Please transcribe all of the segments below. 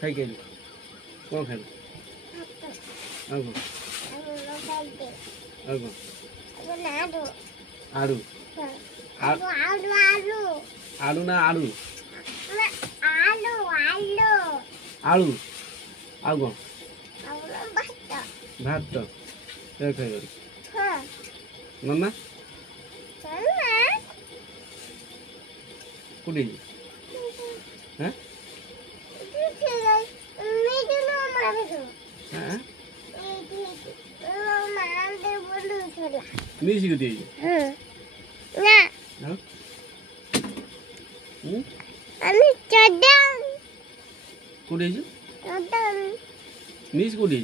खाई के कौन खाई आगो आगो आड़ू आड़ू ना आड़ू आलू आगो भात तो क्या खाई मामा कुड़ी हैं मिसी को दिए ना আমি চডাম कुड़ी চডাম मिस कुड़ी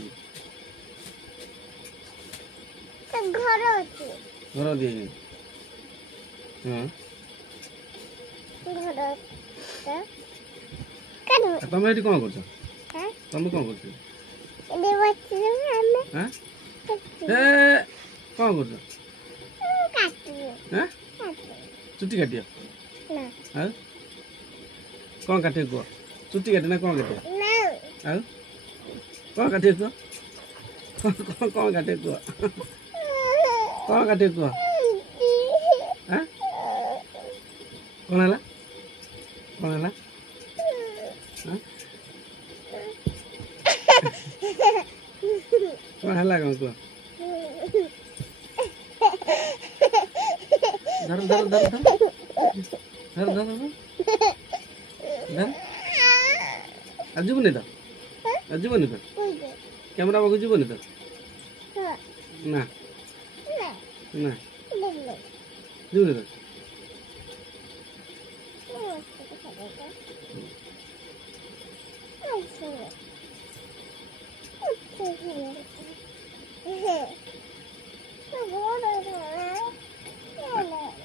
ঘর আছে घर दिए हाँ ঘর কেন तुम ये कौन कर হ্যাঁ तुम कौन कर এনে বাচ্চা আমি हाँ ए कौन कर কাটু हाँ चुट्टी काटिया না हाँ कौन काटे को चुट्टी काटे ना कौन काटे না हाँ कौन काटे को कौन काटे को कौन काटे को हाँ कौन है ला हाँ कौन है ला कौन को धर धर धर धर धर धर धर अजीबनी तो अजीबनी तो कैमरा बाबू जीबनी तो ना ना जीबनी तो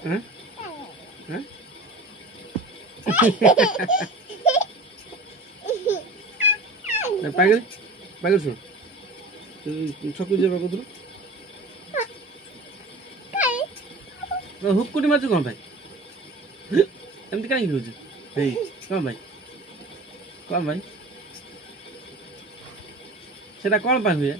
हाँ हाँ पागल पागल सुन छकु जे बाबू तो हुक्कुटी मारछु कौन भाई एमती कहीं हो कौन भाई सेटा कौन पाई हुए